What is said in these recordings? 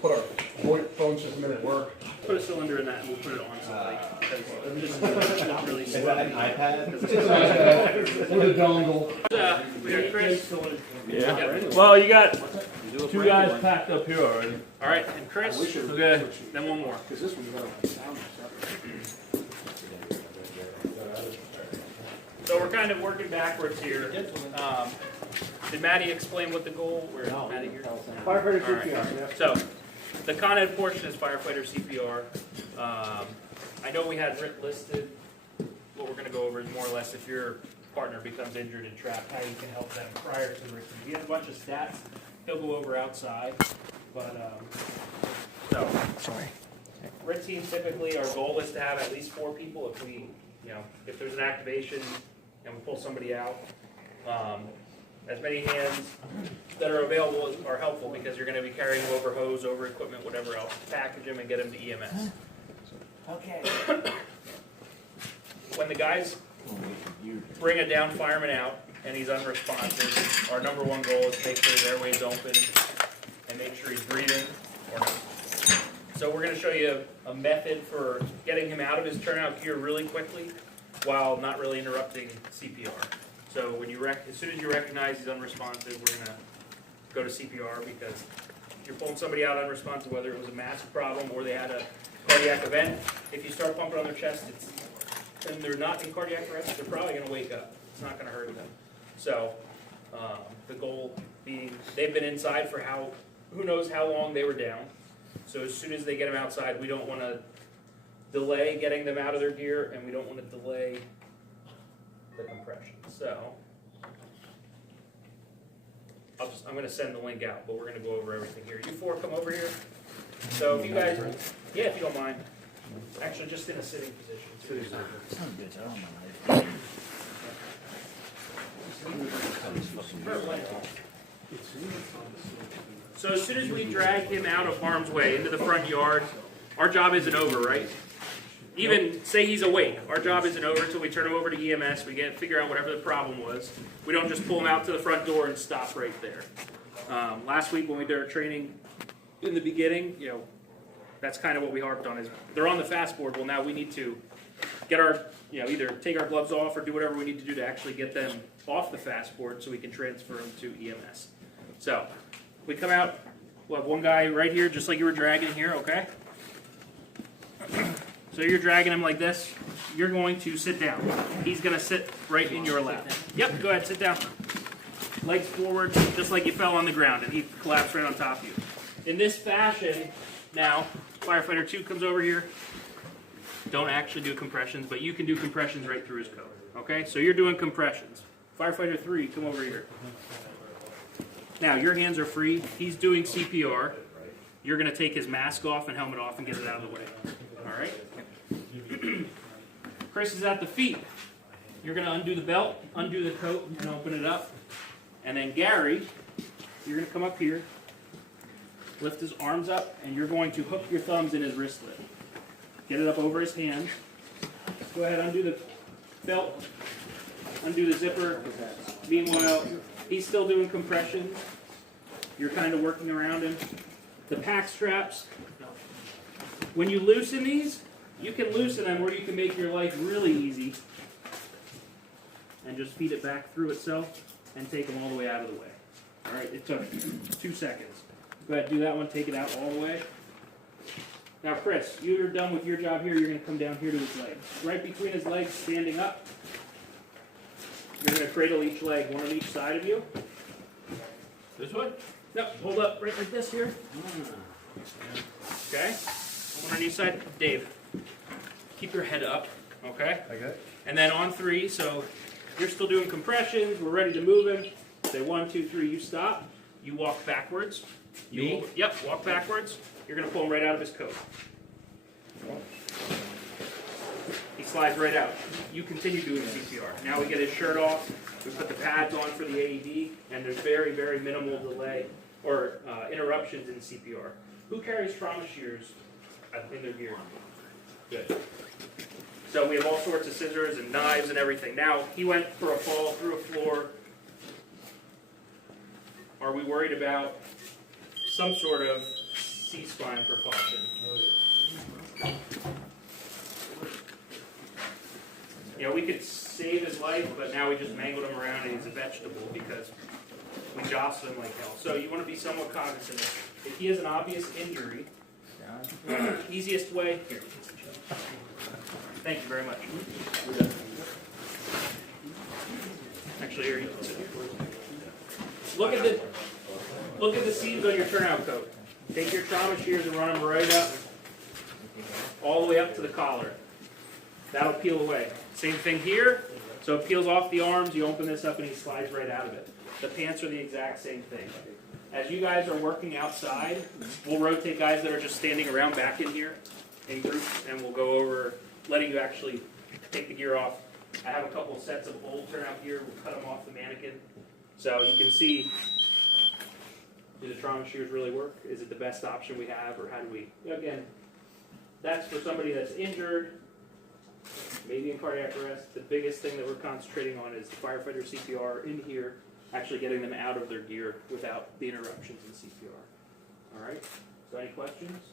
put our phone system in at work. Put a cylinder in that and we'll put it on something. Because this is really Is that an iPad? With a dongle. We got Chris. Yeah. Well, you got two guys packed up here already. All right, and Chris. Okay. Then one more. Because this one's gonna sound So we're kind of working backwards here. Did Maddie explain what the goal? Where is Maddie here? Firefighter All right. CPR, yeah. So the Con Ed portion is firefighter CPR. I know we had RIT listed. What we're going to go over is more or less if your partner becomes injured and trapped, how you can help them prior to RIT. He has a bunch of stats he'll go over outside. But so RIT team typically our goal is to have at least 4 people. If we, if there's an activation and we pull somebody out. As many hands that are available are helpful because you're going to be carrying them over hose, over equipment, whatever else. Package them and get them to EMS. Okay. When the guys bring a downed fireman out and he's unresponsive, our number one goal is to make sure his airway's open and make sure he's breathing or not. So we're going to show you a method for getting him out of his turnout gear really quickly while not really interrupting CPR. So when you as soon as you recognize he's unresponsive, we're going to go to CPR because if you're pulling somebody out unresponsive, whether it was a massive problem or they had a cardiac event, if you start pumping on their chest and they're not in cardiac arrest, they're probably going to wake up. It's not going to hurt them. So the goal being they've been inside for who knows how long they were down. So as soon as they get them outside, we don't want to delay getting them out of their gear and we don't want to delay the compression. So I'm going to send the link out, but we're going to go over everything here. You 4 come over here. So if you guys, if you don't mind, actually just in a sitting position. So as soon as we drag him out of harm's way into the front yard, our job isn't over, right? Even say he's awake, our job isn't over until we turn him over to EMS. We figure out whatever the problem was. We don't just pull him out to the front door and stop right there. Last week when we did our training in the beginning, that's kind of what we harped on is they're on the fast board. Well, now we need to get our, either take our gloves off or do whatever we need to do to actually get them off the fast board so we can transfer them to EMS. So we come out, we'll have one guy right here, just like you were dragging here, okay? So you're dragging him like this. You're going to sit down. He's going to sit right in your lap. Yep, go ahead, sit down. Legs forward, just like you fell on the ground, and he collapsed right on top of you. In this fashion, now, Firefighter 2 comes over here. Don't actually do compressions, but you can do compressions right through his coat. Okay, so you're doing compressions. Firefighter 3, come over here. Now, your hands are free. He's doing CPR. You're going to take his mask off and helmet off and get it out of the way. All right? Chris is at the feet. You're going to undo the belt, undo the coat, and open it up. And then Gary, you're going to come up here, lift his arms up, and you're going to hook your thumbs in his wristlet. Get it up over his hand. Go ahead, undo the belt, undo the zipper. Meanwhile, he's still doing compressions. You're kind of working around him. The pack straps. When you loosen these, you can loosen them where you can make your life really easy and just feed it back through itself and take them all the way out of the way. All right, it took 2 seconds. Go ahead, do that one, take it out all the way. Now, Chris, you're done with your job here. You're going to come down here to his legs. Right between his legs, standing up. You're going to cradle each leg, one on each side of you. This way? No, hold up right like this here. Okay? One on each side. Dave, keep your head up. Okay? Okay. And then on 3, so you're still doing compressions. We're ready to move him. Say 1, 2, 3, you stop. You walk backwards. Yep, walk backwards. You're going to pull him right out of his coat. He slides right out. You continue doing CPR. Now we get his shirt off. We put the pads on for the AED, and there's very, very minimal delay or interruptions in CPR. Who carries trauma shears in their gear? Good. So we have all sorts of scissors and knives and everything. Now, he went for a fall through a floor. Are we worried about some sort of C-spine precaution. You know, we could save his life, but now we just mangled him around and he's a vegetable because we jostled him like hell. So you want to be somewhat cognizant. If he has an obvious injury, easiest way, here. Thank you very much. Actually, here you go. Look at the seams on your turnout coat. Take your trauma shears and run them right up, all the way up to the collar. That'll peel away. Same thing here. So it peels off the arms. You open this up and he slides right out of it. The pants are the exact same thing. As you guys are working outside, we'll rotate guys that are just standing around back in here in groups, and we'll go over letting you actually take the gear off. I have a couple of sets of old turnout gear. We'll cut them off the mannequin. So you can see, do the trauma shears really work? Is it the best option we have, or how do we, again, that's for somebody that's injured, maybe in cardiac arrest. The biggest thing that we're concentrating on is the firefighter CPR in here, actually getting them out of their gear without the interruptions in CPR. All right, so any questions?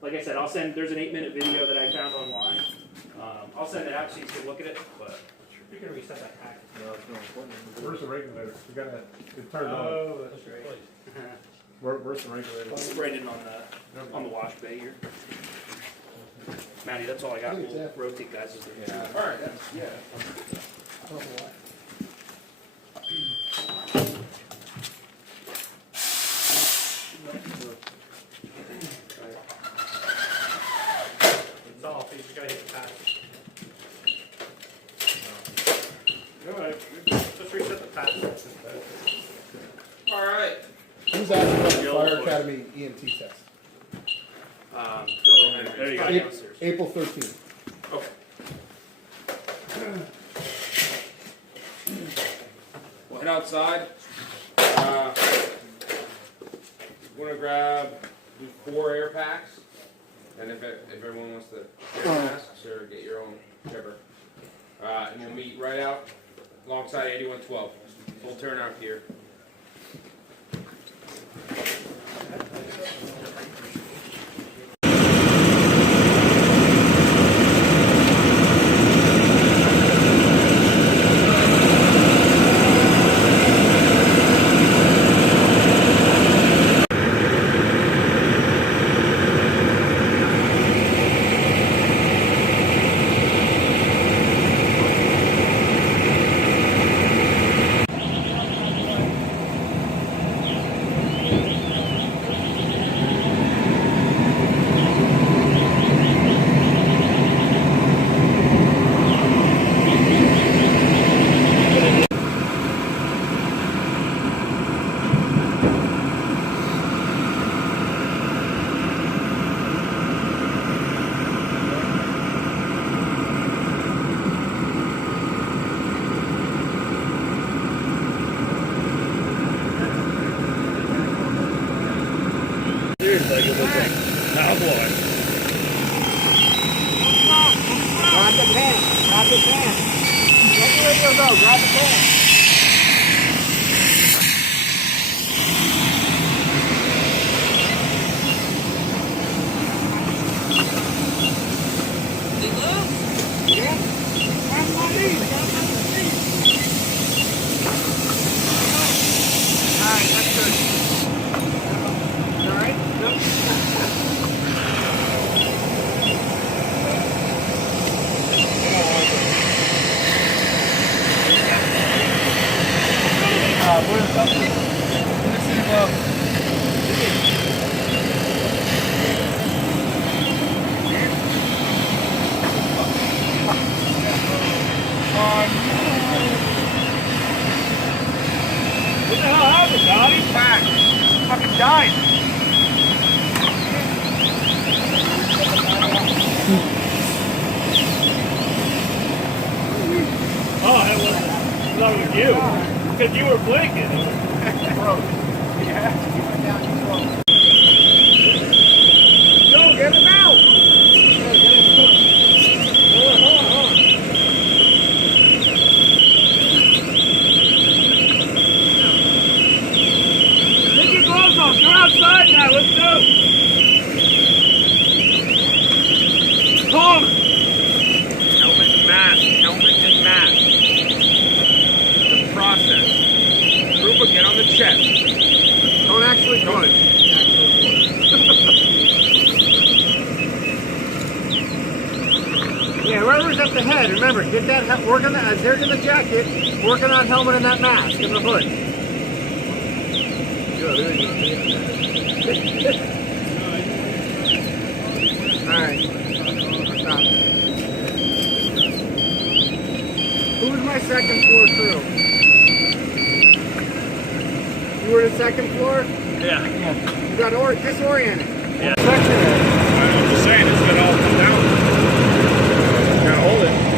Like I said, I'll send, there's an 8-minute video that I found online. I'll send it out so you can look at it, but you're going to reset that packet. No, it's not important. Where's the regulator? We got it turned on. Oh, that's right. Where's the regulator? Right in on the wash bay here. Matty, that's all I got. We'll rotate guys as they're Yeah. All right. Yeah. It's off. You just gotta hit the pack. All right. Just reset the pack. All right. Who's asking about the Yellow Fire boy. Academy EMT test? There you go. April, Downstairs. April 13th. Okay. We'll head outside. We're gonna grab 4 air packs, and if everyone wants to wear masks or get your own, whichever. And we'll meet right out alongside 8112. Full turnout here. Grab the pen. Grab the pen. Let the radio go. Grab the pen. Yeah. Grab my knee. Grab my knee. All right, that's good. All right? Yep. What the hell happened, dog? He's back. Fucking died. Oh, it was you. Because you were blinking. Bro. Yeah. He went down. He went. No, get him out. Take your gloves off. You're outside now. Let's go. ahead. Remember, get that, work on that, as they're in the jacket, work on that helmet and that mask and the hood. Alright. Stop. Who was my second floor crew? You were the second floor? Yeah. You got disoriented. Yeah. Section is. I'm just saying, it's gonna all come down. Gotta hold it.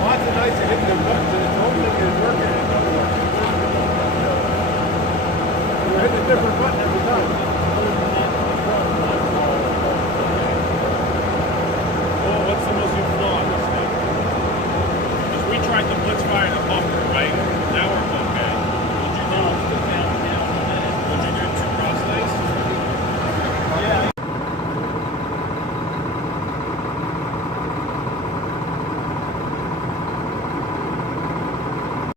Lots of nights of hitting the buttons and the whole thing is working and it doesn't work. We're hitting a different button every